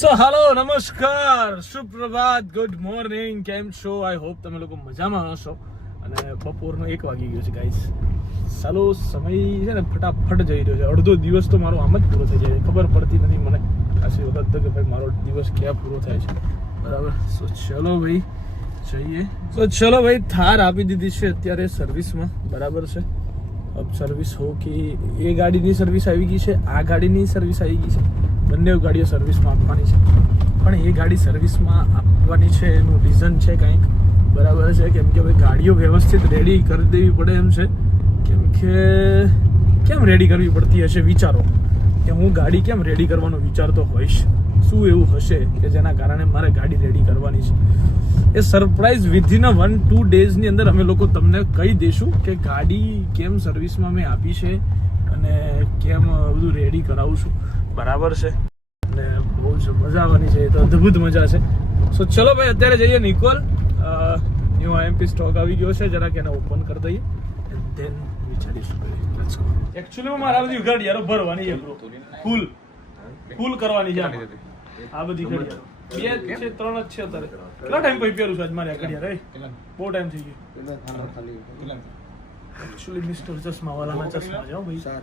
So hello નમસ્કાર સુપ્રભાત good morning કેમ છો આઈ હોપ તમે લોકો મજામાં હશો અને બપોરનો 1 વાગી ગયો છે ગાઈસ ચાલો સમય છે ને ફટાફટ જઈ રહ્યો છે અડધો દિવસ તો મારો આમ જ પૂરો થઈ જાય ખબર પડતી નથી મને ખાસી વખત કે ભાઈ મારો દિવસ ક્યાં પૂરો થાય છે બરાબર સો ચલો ભાઈ જઈએ તો ચલો ભાઈ થાર આપી દીધી છે અત્યારે સર્વિસમાં બરાબર છે अब सर्विस हो कि ये गाड़ीની સર્વિસ આવી ગઈ છે આ ગાડીની સર્વિસ આવી ગઈ છે બંને ગાડીઓ સર્વિસમાં આપવાની છે પણ એ ગાડી સર્વિસમાં આપવાની છે એનું રીઝન છે કંઈક બરાબર છે કેમ કે ભાઈ ગાડીઓ વ્યવસ્થિત રેડી કરી દેવી પડે એમ છે કેમ કે કેમ રેડી કરવી પડતી હશે વિચારો કે હું ગાડી કેમ રેડી કરવાનો વિચારતો હોઈશ શું એવું હશે કે જેના કારણે મારે ગાડી રેડી કરવાની છે એ સરપ્રાઈઝ વિધિન 1-2 ડેઝની અંદર અમે લોકો તમને કહી દઈશું કે ગાડી કેમ સર્વિસમાં મેં આપી છે અને કેમ બધું રેડી કરાવું છું બરાબર છે અને બહુ જ મજા આવવાની છે એ તો અદ્ભુત મજા છે સો ચલો ભાઈ અત્યારે જઈએ નિકોલ ન્યુ આઈએમપી સ્ટોક આવી ગયો છે જરાક એને ઓપન કરી દઈએ એન્ડ ધેન વિચારીશું એકચ્યુઅલી મારા બધી ગાડીઓ ભરવાની છે બ્રો ફૂલ કરવાની છે આ બધી ગાડીઓ 2 છે 3 જ છે અત્યારે કેટલા ટાઈમ પછી પહેરું છું આજ મારે આ ઘડિયાળ બહુ ટાઈમ થઈ ગયો એકચ્યુઅલી મિસ્ટર ચશ્મા વાળાના ચશ્મા છે ભાઈ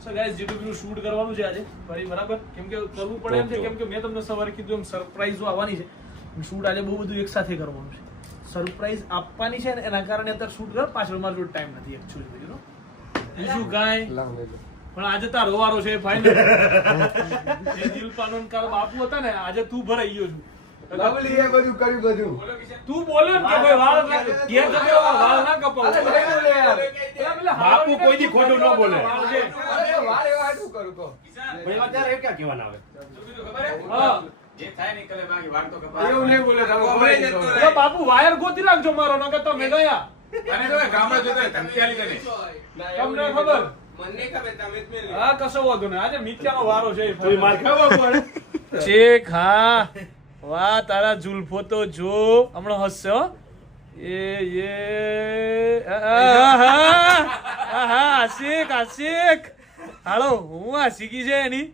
સો ગાઈસ YouTube નું શૂટ કરવાનું છે આજે ભાઈ બરાબર કેમ કે કરવું પડે એમ છે કેમ કે મેં તમને સવારે કીધું એમ સરપ્રાઈઝો આવવાની છે શૂટ આજે બહુ બધું એક સાથે કરવાનું છે સરપ્રાઈઝ આપવાની છે ને એના કારણે અત્યારે શૂટ કર પાછળ મારો જોડે ટાઈમ નથી એકચ્યુઅલી યુ નો બીજું કાંઈ પણ આજે તારો વારો છે ફાઇનલ એ દિલપાનો કાલ બાપુ હતા ને આજે તું ભરાઈ ગયો છું લવલી એ બધું કર્યું બધું તું બોલે ને કે ભાઈ વાળ ઘેર જતો વાળ ના કપાવ બાપુ કોઈ દી ખોટું ન બોલે અરે વારે વારે શું કરું તો ભાઈ અત્યારે એ ક્યાં કહેવાના આવે હા જે થાય ને કલે બાકી વાળ તો કપાય એવું નહીં બોલે તમે તો બાપુ વાયર ગોતી રાખજો મારો નકર તમે ગયા અને તો ગામડે જતો ધમકી આલી તને તમને ખબર મને ખબર તમે જ મેં હા કશો વાંધો નહીં આજે મિત્યાનો વારો છે કોઈ માર ખાવા પડે ચેક હા વાહ તારા જુલ્ફો તો જો હમણાં હસશે હો આશિક હાલો હું આશિકી છે એની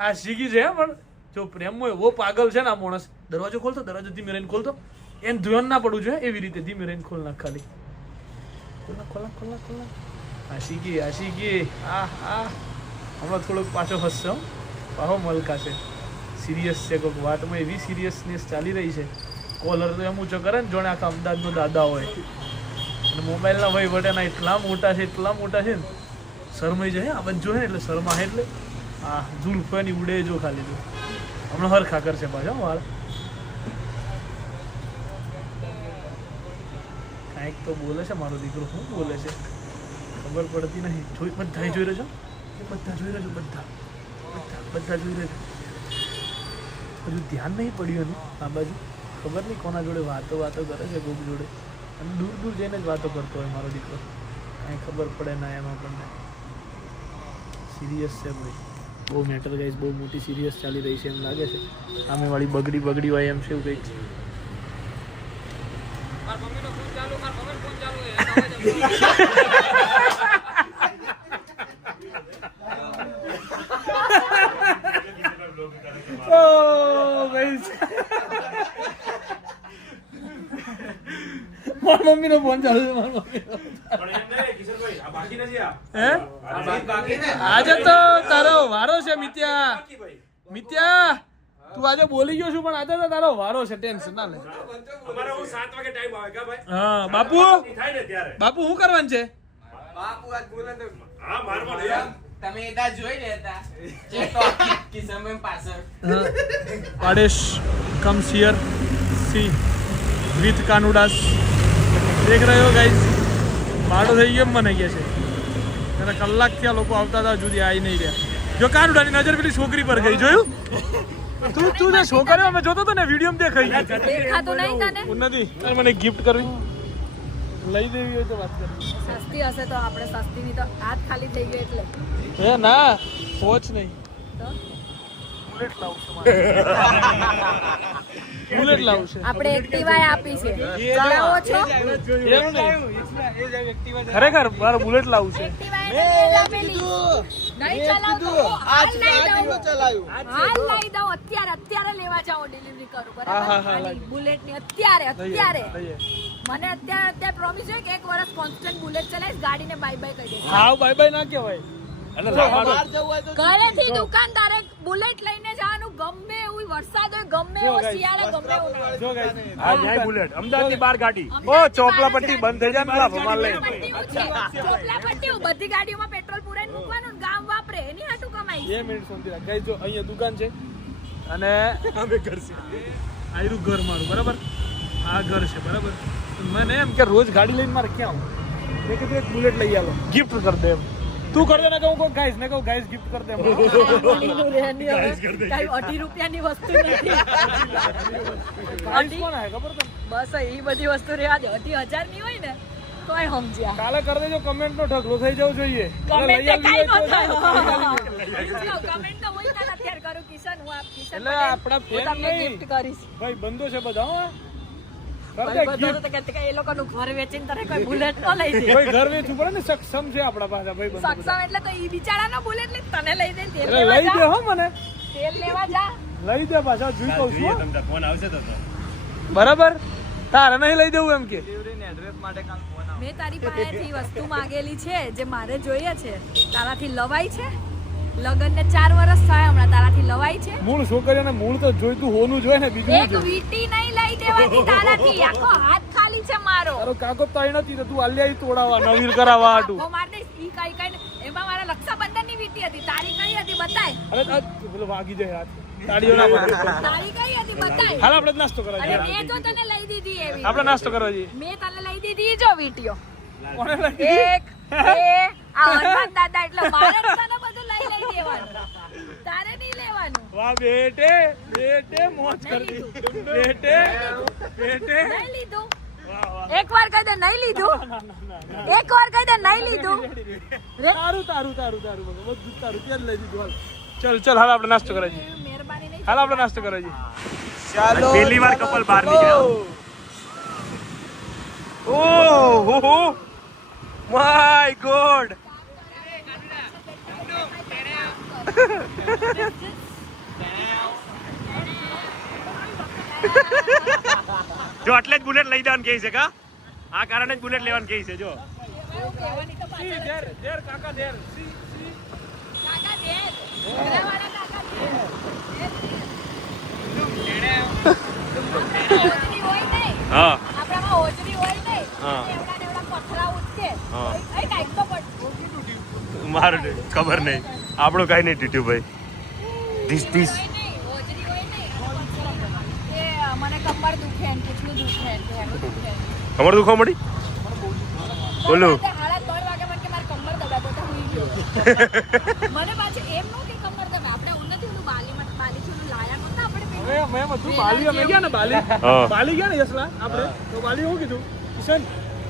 આશિકી છે પણ જો પ્રેમમાં એવો પાગલ છે ને આ માણસ દરવાજો ખોલતો દરવાજો ધીમે રહીને ખોલતો એને ધ્યાન ના પડવું જોઈએ એવી રીતે ધીમે રહીને ખોલ નાખ ખાલી ખોલ આશિકી હમણાં થોડોક પાછો હસશે હો પાહો મલકા છે સિરિયસ છે કોઈક વાતમાં એવી સિરિયસનેસ ચાલી રહી છે કોલર તો એમ ઊંચો કરે ને જોણે આખા અમદાવાદનો દાદા હોય અને મોબાઈલના વહીવટેના એટલા મોટા છે ને શરમાઈ જાય આ બધું છે ને એટલે શરમા એટલે હા જુલ્ફાની ઉડે જો ખાલી જો હમણાં હરખા કરશે પાછા વાળ કાંઈક તો બોલે છે મારો દીકરો શું બોલે છે ખબર પડતી નહીં બધા જોઈ રહ્યો છો બધા જોઈ રહ્યો છો બધા જોઈ રહ્યો છો હજુ ધ્યાન નહીં પડ્યું એનું આ બાજુ ખબર નહીં કોના જોડે વાતો કરે છે કોક જોડે અને દૂર જઈને જ વાતો કરતો હોય મારો દીકરો કાંઈ ખબર પડે ના એમાં પણ સિરિયસ છે ભાઈ બહુ મેટર ગાઈસ બહુ મોટી સિરિયસ ચાલી રહી છે એમ લાગે છે સામે વાળી બગડી હોય એમ છે એવું કંઈક મારા મમ્મી નો ફોન ચાલુ છે આજે તો તારો વારો છે મિત્યા તું આજે બોલી ગયો છું પણ આજે તો તારો વારો છે ટેન્શન ના લે અમારે 7 વાગે ટાઈમ આવે કા ભાઈ હા થાય ને ત્યારે બાપુ શું કરવાનું છે બાપુ આજ બોલે તો હા મારવા દે તમે એદા જોઈ લેતા ચેક કે સમય પાછળ પાડેશ કમ્સ હિયર સી વિથ કાનુડાસ દેખ रहे हो गाइस બાડો થઈ ગયો મને કહે છે ત્યારે કલાકથી આ લોકો આવતા હતા જુદી આવી નહીં રહ્યા જો કાનુડાની નજર પેલી છોકરી પર ગઈ જોયું તું જે છોકરીઓ અમે જોતો તો ને વિડીયો દેખાઈ દેખાતો નહીં તને નથી તારે મને ગિફ્ટ કરવી લઈ દેવી હોય તો વાત કરી સસ્તી હશે તો આપણે સસ્તીની તો હાથ ખાલી થઈ ગયો એટલે હે ના પહોંચ નહીં તો બુલેટ લાવું છું બુલેટ લાવું છે. આપણે એક્ટિવા આપી છે કરાવો છો એવું નહીં. ખરેખર મારે બુલેટ લાવું છે. એક્ટિવા એને મેં આપેલી. નહીં ચલાવતો હાલ લઈ દઉં અત્યારે લેવા જાઓ ડિલિવરી કરું હા, હા, બરાબર લઈ. બુલેટ ની અત્યારે લઈએ. મને અત્યારે પ્રોમિસ છે કે 1 વર્ષ કોન્સ્ટન્ટ બુલેટ ચલાવીશ ગાડીને બાય બાય કહી દઈશ હાવ બાય બાય ના કહેવાય. ઘરેથી દુકાનદારે બુલેટ લઈને જવાનું ગમે એવું વરસાદ હોય ગમે એવો શિયાળો ગમે એવું જો guys, આ ન્યાય બુલેટ અમદાવાદની બહાર ગાડી ઓ ચોપલાપટ્ટી બંધ થઈ જાય પેલા ભમાલ લઈ. ચોપલાપટ્ટી બધી ગાડીઓમાં પેટ્રોલ પુરાઈને મૂકવાનું ને ગામ વાપરે એની હાટું કમાઈ 2 મિનિટ શાંતિ રાખ. Guys, જો અહીંયા દુકાન છે અને અમે ઘર છે. આયરું ઘર મારું બરાબર. આ ઘર છે બરાબર. તો મને એમ કે રોજ ગાડી લઈને મારે ક્યાં આવું. મેં કીધું એક બુલેટ લઈ આવો ગિફ્ટ કર દે એમ. તું કર દે ને કહું ગાઈસ ને કહું ગાઈસ ગિફ્ટ કર દે એમ. કઈ 80 રૂપિયાની વસ્તુ નથી ગાઈસ કોણ હે ખબર તને? બસ એ બધી વસ્તુ રહેવા દે 80,000 ની હોય ને તોય સમજ્યા કાલે કરી દેજો કમેન્ટ નો ઢગલો થઈ જવો જોઈએ. કમેન્ટ અને લઈ કઈ નો આવીએ તો થાય કમેન્ટ તો હોય ના અત્યારે કરું કિશન હું આપ કિશન એટલે આપણા હું ફેન તમને નહીં. ગિફ્ટ કરીશ ભાઈ બંધો છે બધા હો. કર દે ભાઈ gift. બધો તો કહેતા કે એ લોકોનું ઘર વેચીને તારે કોઈ બુલેટ ન લઈ દે ભાઈ ઘર વેચવું પડે ને સક્ષમ છે આપણા પાસે ભાઈ બંધો બધા. સક્ષમ એટલે તો ઈ બિચારાનો બુલેટ લઈ તને લઈ દે તેલ એટલે લેવા લઈ દે જા હો મને તેલ લેવા જા લઈ દે પાછા જોઈ કહું છું હો. તમને ફોન આવશે તો બરાબર તારે નહીં લઈ દેવું એમ કે મેં તારી પાસેથી વસ્તુ માંગેલી છે જે મારે જોઈએ છે તારાથી લવાય છે લગનને 4 વર્ષ થાય હમણાં તારાથી લવાય છે મૂળ છોકરીઓને મૂળ તો જોઈતું હોનું જોઈએ ને બીજું એક નહીં જોઈએ. વીટી નહીં લઈ દેવાની તારાથી આખો હાથ ખાલી છે મારો તારો કાકો તો અહીં નથી તો તું આલ્યા તોડાવા નવીર કરાવવા હાટું. આખો માર દઈશ ઈ કઈ કઈ એમાં મારા રક્ષાબંધનની વીટી હતી તારી કઈ હતી બતાય અરે આ પેલો વાગી જાય હાથ તાળીઓ ના પડે. તારી કઈ હતી બતાય હાલ આપણે નાસ્તો કરવા અને જઈએ. મેં જો તને લઈ દીધી એવી આપણે નાસ્તો કરવા જઈએ. મેં તને લઈ દીધી જો વીટીઓ કોને લઈ દીધી? 1 2 આ હનુમાન દાદા એટલે મારે જ તને બધું લઈ દેવાનું તારે નહીં લેવાનું વાહ બેટે બેટે મોજ કરતી બેટે બેટે નહીં લીધું વાહ વાહ. એકવાર કહી દે નહીં લીધું એકવાર કહી દે નહીં લીધું તારું તારું તારું તારું બધું તારું ત્યાં જ લઈ દીધું હાલ. ચલ ચલ હાલ આપણે નાસ્તો કરવા જઈએ. મહેરબાની નહીં હાલ આપણે નાસ્તો કરવા જઈએ. પહેલી વાર કપલ બહાર નીકળ્યા ઓહો માય ગોડ જો એટલે જ બુલેટ લઈ દેવાનું કહે છે કા આ કારણે જ બુલેટ લેવાનું કહે છે જો એવું કહેવાની તો સી પાછળ ધેર ધેર કાકા ધેર સી સી કાકા દે ઘરેવાળા કાકા દે હોજરી હોય નહીં હા આપણામાં હોજરી હોય નહીં હા. એવડા ને એવડા પથરા ઉઠશે હા. એ કાંઈક તો પડ મારું ખબર નહીં આપણું કઈ નહીં તૂટ્યું ભાઈ ધીસ ધીસ હોય નહીં હોજરી હોય નહીં એ મને કમર દુખે ને કેટલું દુખે ને એનું દુખે ખબર દુખવા મળી બોલું હાડા 3 વાગે મને કે મારે કમર દબાતો તો હુઈ ગયો મને પાછું એમ નો કે કમર દબા આપણે ઉન્નતિ ઓલું બાલીથી ઓલું લાયા નહોતા આપણે પેલું. હવે મેં બધું બાલી અમે ગયા ને બાલી હા. બાલી ગયા ને યસલા આપણે તો બાલી શું કીધું કિશન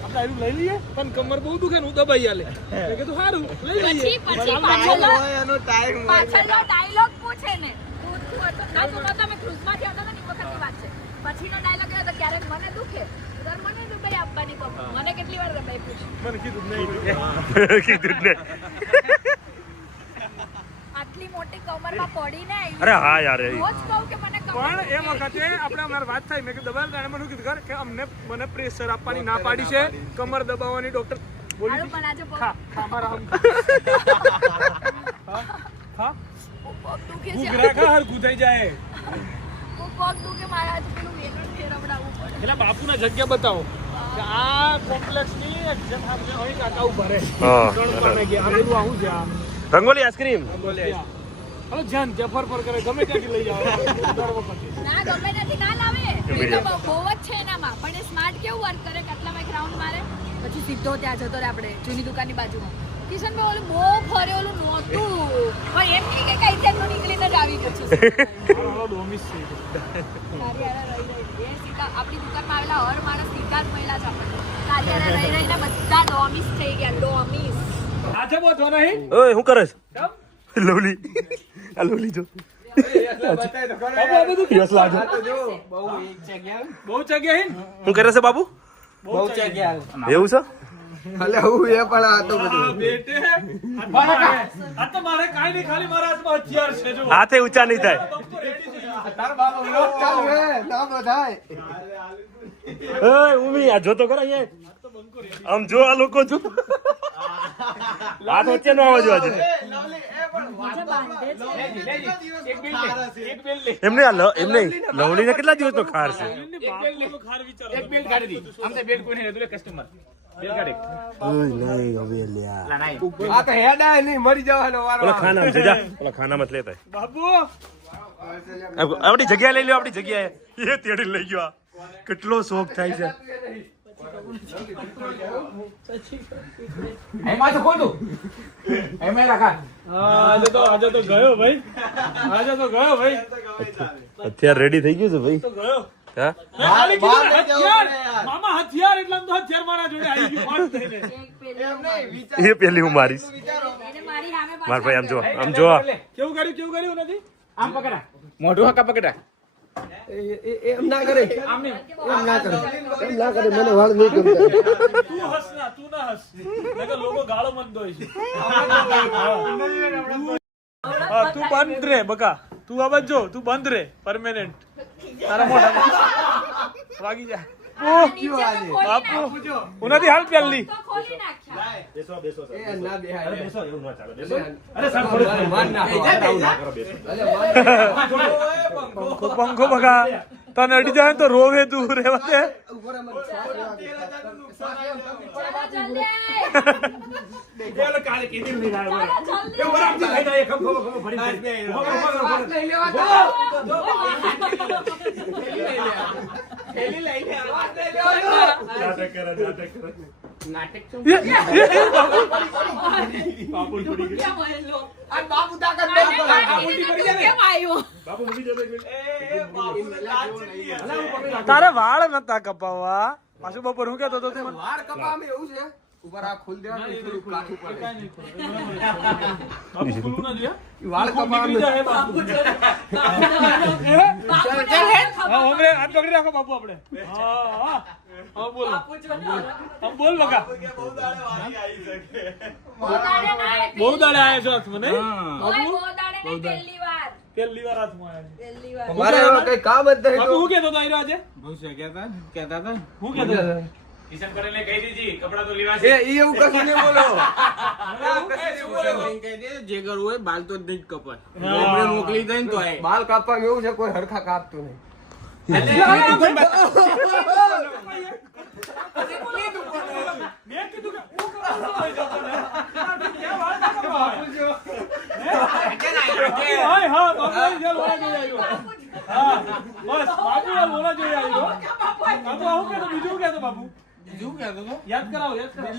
આપણે આયરું લઈ લઈએ પણ કમર બહુ દુખે ને હું દબાઈ આલે મેં કીધું સારું લઈ લઈએ પછી પાછળનો ડાયલોગ પૂછે ને તું હતો ના તું નહોતો મેં ક્રુઝમાંથી હતો ને એ વખતની વાત છે પછીનો ડાયલોગ એવો હતો ક્યારેક મને દુખે ત્યારે મને દુબાઈ આપવાની કહું મને કેટલી વાર દબાઈ પૂછ્યું મને કીધું જ નહીં કીધું જ ને આટલી મોટી કમરમાં પડીને આવી. અરે હા યાર એ રોજ કહું કે મને કમર પણ એ દુખે. વખતે આપણે અમારી વાત થઈ મેં કીધું દબાણ કારણે મને શું કીધું કે અમને મને પ્રેશર આપવાની ના પાડી છે કમર દબાવવાની ડોક્ટર બોલી હારું, પણ આજે બહુ ખા ખા મારા હમ ખા પગ દુખે છે ઘૂઘરા ખા હર ગુધાઈ જાય બહુ પગ દુખે મારે આજે પેલું વેલણ ફેરવડાવવું પડે એટલે બાપુના જગ્યા બતાવો કે આ કોમ્પ્લેક્સની એક્ઝેક્ટ સામે અહીં કાકા ઉભા રહે હા. 3 પર ગયા આ બધું આવું છે આ રંગોલી આઈસ્ક્રીમ હવે જાન ત્યાં ફર કરે ગમે ત્યાંથી લઈ જાઓ દર વખતે ના ગમે નથી ના લાવે એ તો બહુ જ છે એનામાં પણ એ સ્માર્ટ કેવું વર્ક કરે કે આટલામાં એક રાઉન્ડ મારે પછી સીધો ત્યાં જતો રહે આપણે જૂની દુકાનની બાજુમાં કિશનભાઈ ઓલું બહુ ફરે ઓલું નહોતું પણ એમ નહીં કે કઈ ત્યાંનું નીકળીને જ આવી ગયું છે મારો ડોમિસ છે તારી હારે રહી રહી એ સીધા આપણી દુકાનમાં આવેલા હર માણસ સીધા જ મળેલા છે આપણે તારી હારે રહી રહીને બધા ડોમિસ થઈ ગયા ડોમિસ આજે બોધો નહીં ઓય હું કરે કેમ છે લવલી આ લવલી જો બતાય તો ખરો બાપુ આ બધું યસ લાગે આ તો જો બહુ એક જગ્યા બહુ જગ્યા હે ને? શું કરે છે બાબુ બહુ જગ્યા એવું છે અલે હું એ પણ આ તો આ બધું બેટે આ તો મારે કાંઈ નહીં, ખાલી મારા હાથમાં હથિયાર છે જો. હાથે ઊંચા નહીં થાય બાપુ ready છે. તારા બાપા વિરોધ ચાલુ હે ના બધાય ઉમી આ જોતો કર અહીંયા આમ જો આ લોકો જો હાથ વચ્ચે નો આવજો આજે એમને એમને લવલી ને કેટલા દિવસ નો ખાર છે બાપુનો ખાર વિચારો. એક બેલ્ટ કાઢી દી આમ તો બેલ્ટ કોઈ નહીં રહેતું કસ્ટમર બેલ્ટ કાઢે નહીં હવે લ્યા લા નહીં આ તો હેડાય નહીં મરી જવાનો વારો ઓલા ખાના છે જા ઓલા ખાના મત લેતા બાપુ આપણી જગ્યા લઈ લ્યો આપણી જગ્યાએ એ તેડી લઈ ગયો આ. કેટલો શોખ થાય છે એમાં તો ખોલ દો એમાં રાખા આજે તો ગયો ભાઈ. આજે તો ગયો ભાઈ. અત્યારે રેડી થઈ ગયું છે ભાઈ તો ગયો. હા મેં ખાલી કીધું બહાર લઈ જવું હથિયાર. પડે યાર. મામા હથિયાર એટલે આમ તો હથિયાર મારા જોડે આવી ગયું ફાટ થઈને. એક પેલી એ પેલી હું મારીશ એને મારી સામે માર ભાઈ આમ જો આમ જો કેવું કર્યું નથી? આમ પકડા મોઢું હકા પકડા એમ ના કરે આમ નહીં. એમ ના કરે એમ ના કરે મને વાળ નહીં ગમતા તું હસ ના, તું ના હસ. નહીંતર લોકો ગાળો મત દોય છે. હા, તું બંધ રે બકા. તું આ બાજુ જો, તું બંધ રે પરમેનન્ટ. તારા મોઢામાં વાગી જા. નીચે તો ખોલી બાપુ નાખ્યા. ઉનાથી હાલ પેલી. તો ખોલી નાખ્યા. એ ના બેહાય અરે માર ના પંખો બકા તને અડી જાય ને તો રોવે તું રેવા દે. ચલો જલ્દી. નાટક શું બાપુ તાકાત કેમ આવ્યો? તારે વાળ નતા કપાવવા. પાછું બપોર હું કેતો તો તું મને? વાળ કપાવામાં એવું છે ઉપર આ ખોલ દે થોડું કાઠું પડે બાપુ ખુલ્લું ના દે. વાળ નીકળી જાય કપાવામાં બાપુ. હા, હમણે હાથ પકડી રાખો બાપુ આપણે. હા, હા. હા, બોલો. હા, બોલ બકા. બહુ દાડે આયા છો હાથમાં, નહીં? પહેલી વાર હાથમાં આયા છે. મારે હવે કઈ કામ જ નહીં બાપુ તો હું કેતો તો આયરો આજે? બહુ છે કહેતા હતા હું કેતો તો? કિશન કરેલે કહી દીજી કપડા તો લેવા એ એવું કશું નહીં બોલો કહી દે જે કરવું હોય બાલ તો નહીં કપાય હા. આપણે મોકલી દે ને તો આય બાલ કાપવામાં એવું છે કોઈ હરખા કાપતું નહીં મેં કીધું કે હું કપડાં લઈ જતો ને. ક્યાં વાત કરો બાપુ? હાય, હા, બાપુ અહીં જેલ વાળા જોઈ આવ્યો. હા, બસ, બાપુ આ બોલા જોઈ આવ્યો. બાપુ આવું કેતો, બીજું શું કેતો બાપુ? બીજું કહેતો તો યાદ કરાવો, યાદ કરાવો.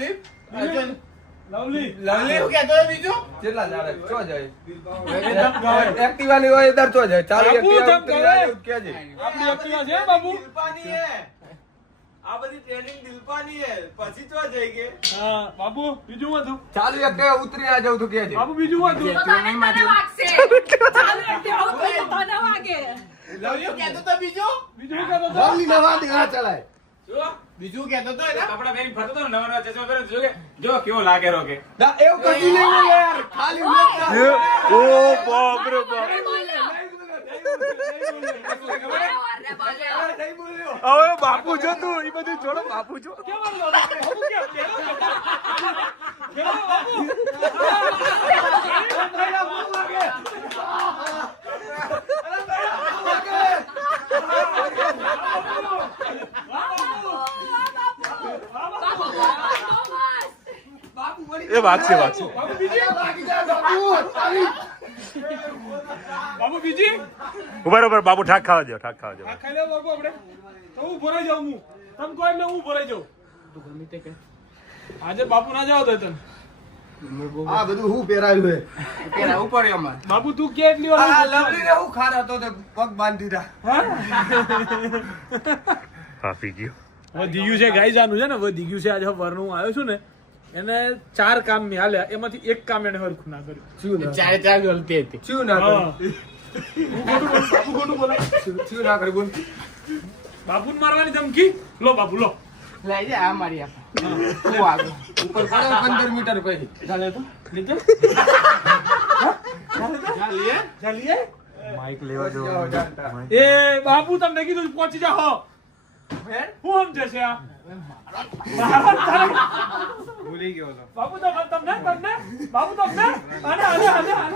લવલી. લવલી હું કહેતો હતો બીજું કેટલા જાડે ચો જાય જમ ગાવે. એક્ટિવા ની હોય દર ચો જાય ચાલુ બાપુ, એક્ટિવા જમ ગાવે. કેજે આપણી એક્ટિવા છે બાપુ? આ બધી ટ્રેનિંગ દિલપાની હે પછી તો જઈ કે હા, બાપુ બીજું શું હતું? ચાલુ એક્ટિવા ઉતરી આ જવું તું કેજે બાપુ બીજું શું હતું? તો તને વાગશે. ચાલો એટલે આવું તો તને વાગે. લવલી કહેતો તો બીજું બીજું શું કહેતો હતો? લવલી ના વાદી ના ચલાય બીજું કહેતો તો એના કપડા પહેરીને ફરતો હતો ને નવા નવા ચશ્મા પહેરીને જો કે જો કેવો લાગે રોકે ના એવું કશું નહીં હોય યાર ખાલી ઉલટ ઓ બાપ રે બાપ નહીં બોલ્યો હવે બાપુ જો તું એ બધું છોડો બાપુ જો કેમ આવ્યો? બાપુ કેમ? કેમ બાપુ? એ વાગશે વાગશે બાપુ બીજી? બાપુ બીજી? ઉભા રહો, બાબુ ઠાક ખાવા દો ઠાક ખાવા દો આ ખાઈ લે બાપુ આપણે. તો હું ભરાઈ જાઉં હું. તમે કહો એટલે હું ભરાઈ જાઉં. આજે બાપુ ના જાવ તો તને. આ બધું હું પહેરાયું હે પેલા ઉપર અમાર બાપુ તું કે એટલી વાર આ લવલી ને હું ખાર હતો તે પગ બાંધી દીધા પાપી ગયો હવે દીગ્યું છે ગાઈ જાનું છે ને હવે દીગ્યું છે આજે વરનું આવ્યો છું ને એને 4 કામ મેં હાલ્યા એમાંથી એક કામ એને હરખું ના કર્યું. શું ના ચારે ચાર ગલતી હતી શું ના હા. બાપુ ખોટું બોલે. શું ના કરી બોલ બાપુને મારવાની ધમકી. લો બાપુ લો. લઈ જા આ મારી આપ તું આગળ ઉપર પડે 15 મીટર પછી ચાલે તો લીધે. ચાલીએ. માઇક લેવા જો એ બાપુ તમને કીધું પહોંચી જાઓ. હું સમજે છે આ? ભૂલી ગયો તો બાપુ તમને બાપુ તમને તમને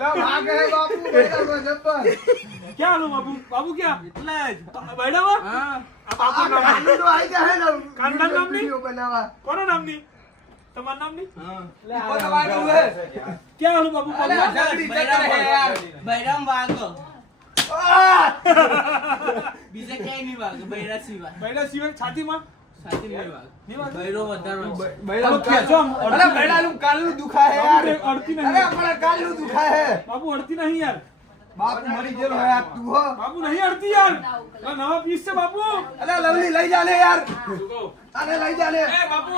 લો ભાગે હે બાપુ બેટા જબ્બર ક્યાં લો બાપુ? બાપુ ક્યાં? બૈડામાં? હા આ બાપુ નામ તો આઈ ગયા ને કાંડા નામની? વિડિયો બનાવવા કોના નામની? તમારા નામની? બનાવવાનું હે ક્યાં હાલું બાપુ? બાપુ? જલ્દી ચક્કર હે યાર બૈરામ વાગો બીજે ક્યાંય નહીં વાગે બૈરા સિવાય બૈડા સિવાય છાતીમાં? સાચી નહીં વાગે નહીં વાગે? બૈરો વધારો ચાલો ખેંચો આમ. અરે બેડાનું કાલું દુખાય હે યાર બાપુ અડતી અરે નહીં. અમારા કાલું દુખાય હે બાપુ અડતી નહીં યાર. બાપ મરી ગયેલો હે આ તું હો બાપુ નહીં અડતી યાર. આ નવા પીસ છે બાપુ. અરે લવલી લઈ જા લે યાર શું કહું? આને લઈ જા લે એ બાપુ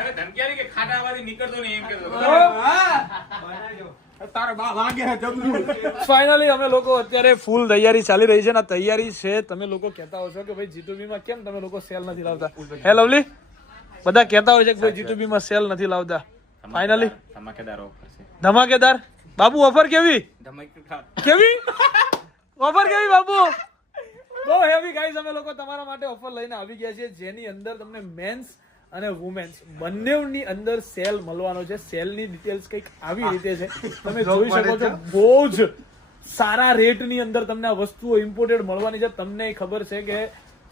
અરે ધમકીયાની કે ખાટામાંથી નીકળતો નહીં એમ કહેતો. તારો બા વાગે હે જબરું ફાઇનલી અમે લોકો અત્યારે ફૂલ તૈયારી ચાલી રહી છે ને આ તૈયારી છે. તમે લોકો કહેતા હો છો કે ભાઈ જીતુબી માં કેમ તમે લોકો સેલ નથી લાવતા? હે લવલી, બધા કહેતા હોય છે કે ભાઈ જીતુબી માં સેલ નથી લાવતા. ફાઇનલી ધમાકેદાર ઓફર છે. ધમાકેદાર. બાબુ ઓફર કેવી કેવી ઓફર કેવી બાબુ? બહુ હેવી ગાઈઝ. અમે લોકો તમારા માટે ઓફર લઈને આવી ગયા છીએ જેની અંદર તમને મેન્સ અને વુમેન્સ બંનેની અંદર સેલ મળવાનો છે. સેલની ડિટેલ્સ કંઈક આવી રીતે છે, તમે જોઈ શકો છો. બહુ જ સારા રેટની અંદર તમને આ વસ્તુઓ ઇમ્પોર્ટેડ મળવાની છે. તમને ખબર છે કે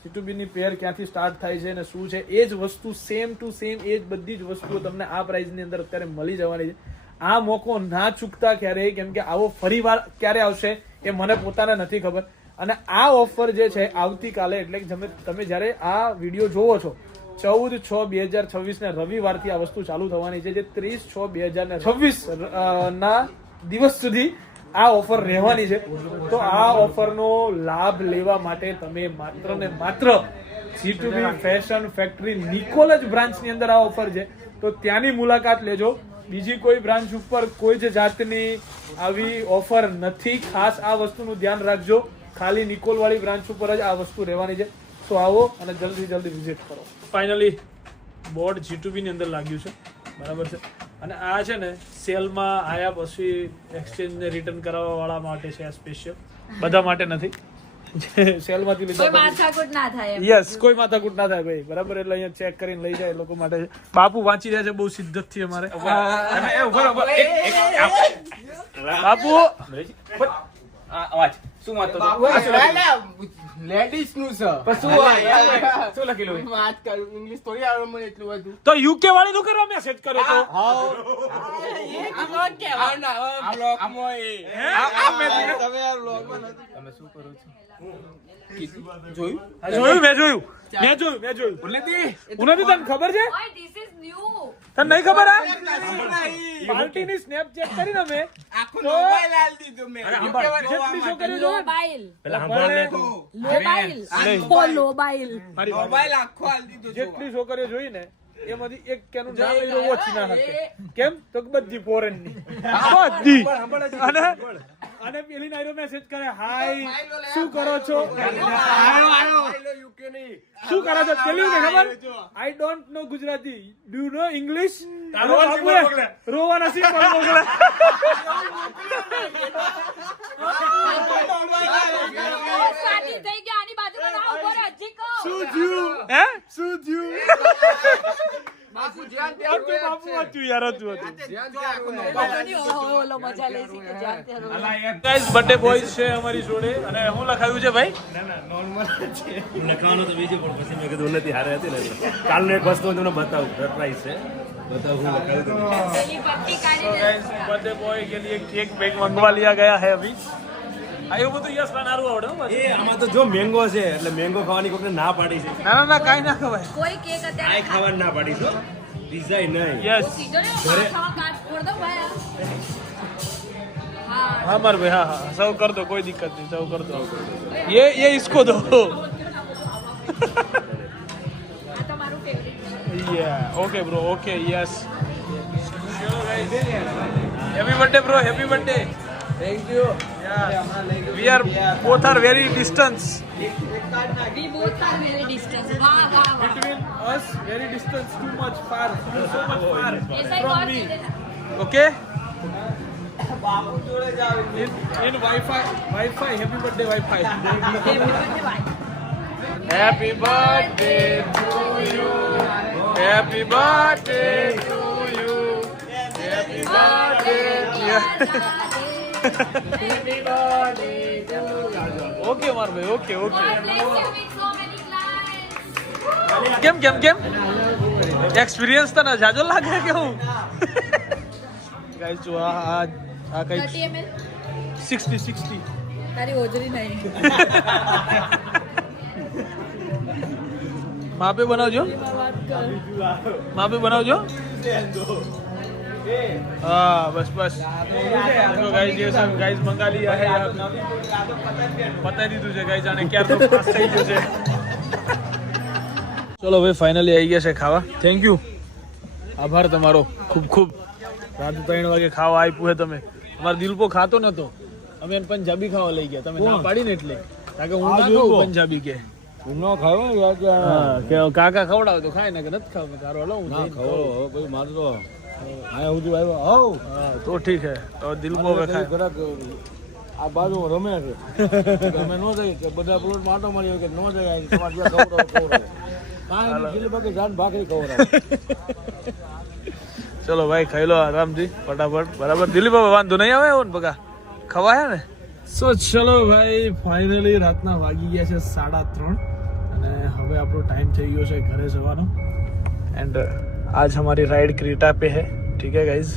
C2B ની પેર ક્યાંથી સ્ટાર્ટ થાય છે અને શું છે. એ જ વસ્તુ સેમ ટુ સેમ એ જ બધી જ વસ્તુઓ તમને આ પ્રાઇસની અંદર અત્યારે મળી જવાની છે. આ મોકો ના ચૂકતા ક્યારેય, કેમ કે આવો ફરીવાર ક્યારે આવશે એ મને પોતાને નથી ખબર. અને આ ઓફર જે છે આવતીકાલે એટલે કે તમે જ્યારે આ વિડીયો જોવો છો 14/6/2026 ને રવિવારથી આ વસ્તુ ચાલુ થવાની છે, જે 30/6/2026 ના દિવસ સુધી આ ઓફર રહેવાની છે. તો આ ઓફરનો લાભ લેવા માટે તમે માત્ર ને માત્ર C2B ફેશન ફેક્ટરી નિકોલ જ બ્રાન્ચની અંદર આ ઓફર છે, તો ત્યાંની મુલાકાત લેજો. બીજી કોઈ બ્રાન્ચ ઉપર કોઈ જ જાતની આવી ઓફર નથી. ખાસ આ વસ્તુનું ધ્યાન રાખજો. ખાલી નિકોલ વાળી બ્રાન્ચ ઉપર જ આ વસ્તુ રહેવાની છે. તો આવો અને જલ્દી વિઝિટ કરો. ફાઇનલી બોર્ડ G2B ની અંદર લાગ્યું છે, બરાબર છે. અને આ છે ને સેલમાં આયા પછી એક્સચેન્જ ને રિટર્ન કરાવવા વાળા માટે છે. આ સ્પેશિયલ બધા માટે નથી. સેલમાંથી કોઈ લીધા. માથાકૂટ ના થાય એમ. યસ, કોઈ માથાકૂટ ના થાય ભાઈ, બરાબર. એટલે અહીંયા ચેક કરીને લઈ જાય એ લોકો માટે છે. બાપુ વાંચી રહ્યા છે બહુ શિદ્દત થી અમારે. બાપુ આ અવાજ શું વાંચતો હતો? લેડીઝ નું છે શું લખેલું હોય? વાત કરું ઇંગ્લિશ થોડી આવડે મને એટલું બધું તો યુકે વાળી નું કરવા મેસેજ કર્યો તો. જોયું મેં જોયું. ઉન્નતિ તને ખબર છે? ઓય, this is new. તને નહીં ખબર? આ પાર્ટીની સ્નેપ ચેક કરીને અમે આખું મોબાઈલ આલ દીધું મેં જેટલી છોકરીઓ જોવે ને, મોબાઈલ પેલા સાંભળ લે મોબાઈલ આખો મોબાઈલ મારી મોબાઈલ આખો આલ દીધો જેટલી છોકરીઓ જોઈ ને એમાંથી એક કેનું નામ લઈ રહ્યો ઓછી ના હકે. કેમ? તો કે બધી ફોરેન ની બધી. અને પેલી નાઈરો મેસેજ કરે, હાય શું કરો છો? યુકે નહીં શું કરો છો? પેલી ને ખબર, I don't know Gujarati, do you know English? રોવાના સી પણ મોકલે. શાદી થઈ ગયા આની બાજુમાં ના ઉભો રહે, હજી કહો. શું થયું? હે શું થયું? બાપુ જ્યાં હતું બાપુ હતું યાર, હતું. બાજુની ઓલો મજા લે છે કે જ્યાં ત્યાં ગાઈસ બર્થડે બોય છે અમારી જોડે. અને હું લખાયું છે ભાઈ? લખવાનું તો બીજું પણ પછી મેં કીધું નથી હારે હતી ને એટલે. કાલનું એક વસ્તુ હું તમને બતાવું, સરપ્રાઈઝ છે. બતાવું હું લખાયું હતું. પેલી પટ્ટી કાઢી દે. बर्थडे बॉय के लिए केक बेक मंगवा लिया गया है अभी. આયું બધું યસ બનાવવું આવડે હો. એ આમાં તો જો મેંગો છે એટલે મેંગો ખાવાની કોઈને ના પાડી છે. ના કાઈ ના ખવાય. કોઈ કેક આ અત્યારે ખાવાની ના પાડી છો, ડિઝાઇન નહીં. યસ સીધો ને માથામાં કાટ ફોડ દો ભાઈ. હા हाँ मार भाई, हाँ हाँ सर्व कर दो, कोई दिक्कत नहीं, सर्व कर दो. ये इसको दो. આ તો મારું ફેવરિટ છે. Yeah, okay bro, okay, yes. चलो guys. Happy birthday bro, happy birthday. Thank you. We are both are very distance We both are very distant. વાહ વાહ વાહ. between us, very distance, too much far, so much far ऐसा ही from बहुत me. चीजें हैं. Okay? બાપુ જોડે જાવ. In Wi-Fi, happy birthday Wi-Fi. Happy birthday, bye. Happy birthday to you. Happy birthday to you. Happy birthday. Happy birthday to you. Okay, માર ભાઈ, okay, okay. God bless you with so many clients. કેમ experience તને જાજો લાગે કે હું guys જો આ કઈ 30 ml. 60 તારી ઓજરી નહીં. માપે બનાવજો વાત કર. માપે બનાવજો हाँ बस देखो गाइस ये सब गाइस मंगा लिया है यार पता नहीं तुझे गाइस आने क्या तो पास થઈ ગયો છે ચલો ભાઈ ફાઇનલી આવી ગયા છે ખાવા થેન્ક યુ આભાર તમારો ખૂબ ખૂબ રાત 3 વાગે ખાવા આપ્યું છે તમે અમાર દિલપો ખાતો નતો અમે એને પંજાબી ખાવા લઈ ગયા તમે ના પાડીને એટલે કારણ કે હું ના ખાઉં પંજાબી કે હું ન ખાવ યાર. હા કે કાકા ખવડાવ તો ખાય ને કે નથી ખાવ તારો હલો હું ના જઈને ખાવ ખાઉં. હવે કોઈ મારે તો આયા સુધી આવ્યો આવ હા તો ઠીક है તો દિલપો હવે ખાય ઘરાક આ બાજુ રમે છે અમે નો જઈએ કે બધા પ્લોટ માટો માર્યો કે નો જાય તમારે જ્યાં ખવડાવો કાંઈ દિલ બાકી જાન ભાખરી ખવડાવો. ચલો ભાઈ ખાઈ લો આરામથી ફટાફટ બરાબર દિલીપ બાબા વાંધો નહીં આવે એવો ને બગા ખવાય ને સો ચલો ભાઈ ફાઇનલી રાતના વાગી ગયા છે 3:30 અને હવે આપણો ટાઈમ થઈ ગયો છે ઘરે જવાનો એન્ડ આજ हमारी राइड क्रीटा पे है ठीक है गाइज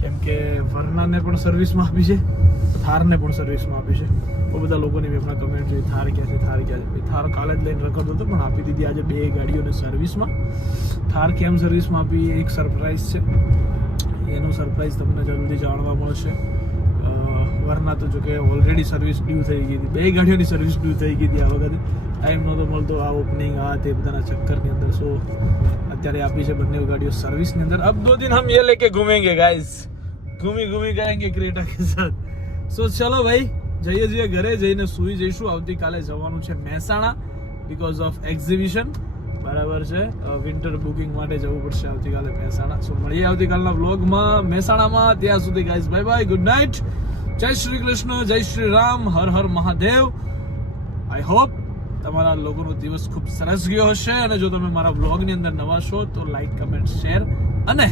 કેમ કે વર્નાને પણ સર્વિસમાં આપી છે થારને પણ સર્વિસમાં આપી છે બહુ બધા લોકોની મેં હમણાં કમેન્ટ જોઈ થાર ક્યાં છે થાર કાલે જ લઈને રખડતો હતો પણ આપી દીધી આજે 2 ગાડીઓને સર્વિસમાં થાર કેમ સર્વિસમાં આપી એક સરપ્રાઈઝ છે એનું સરપ્રાઈઝ તમને જલ્દી જાણવા મળશે વરના તો જો કે ઓલરેડી સર્વિસ ડ્યુ થઈ ગઈ હતી 2 ગાડીઓની સર્વિસ ડ્યુ થઈ ગઈ હતી આ વખતે ટાઈમ નહોતો મળતો આ ઓપનિંગ આ તે બધાના ચક્કરની અંદર સો અત્યારે આપી છે બંને ગાડીઓ સર્વિસની અંદર अब 2 दिन हम ये लेके घूमेंगे गाइस घूमी जाएंगे क्रेटा के साथ સો ચલો ભાઈ જઈએ ઘરે જઈને સુઈ જઈશું આવતીકાલે જવાનું છે મહેસાણા બીકોઝ ઓફ એક્ઝિબિશન બરાબર છે વિન્ટર બુકિંગ માટે જવું પડશે આવતીકાલે મહેસાણા સો મળીએ આવતીકાલના વ્લોગમાં મહેસાણામાં ત્યાં સુધી guys bye bye good night જય શ્રી કૃષ્ણ જય શ્રી રામ હર હર મહાદેવ આઈ હોપ તમારા લોકોનો દિવસ ખૂબ સરસ ગયો હશે અને જો તમે મારા વ્લોગની અંદર નવા છો તો લાઈક કમેન્ટ શેર અને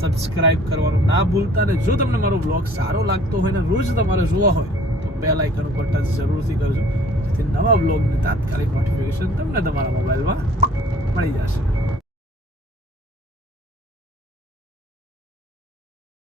સબસ્ક્રાઇબ કરવાનું ના ભૂલતા અને જો તમને મારો વ્લોગ સારો લાગતો હોય ને રોજ તમારે જોવા હોય તો બેલ આઇકન ઉપર ટચ જરૂરથી કરજો જેથી નવા વ્લોગની તાત્કાલિક નોટિફિકેશન તમને તમારા મોબાઈલમાં મળી જશે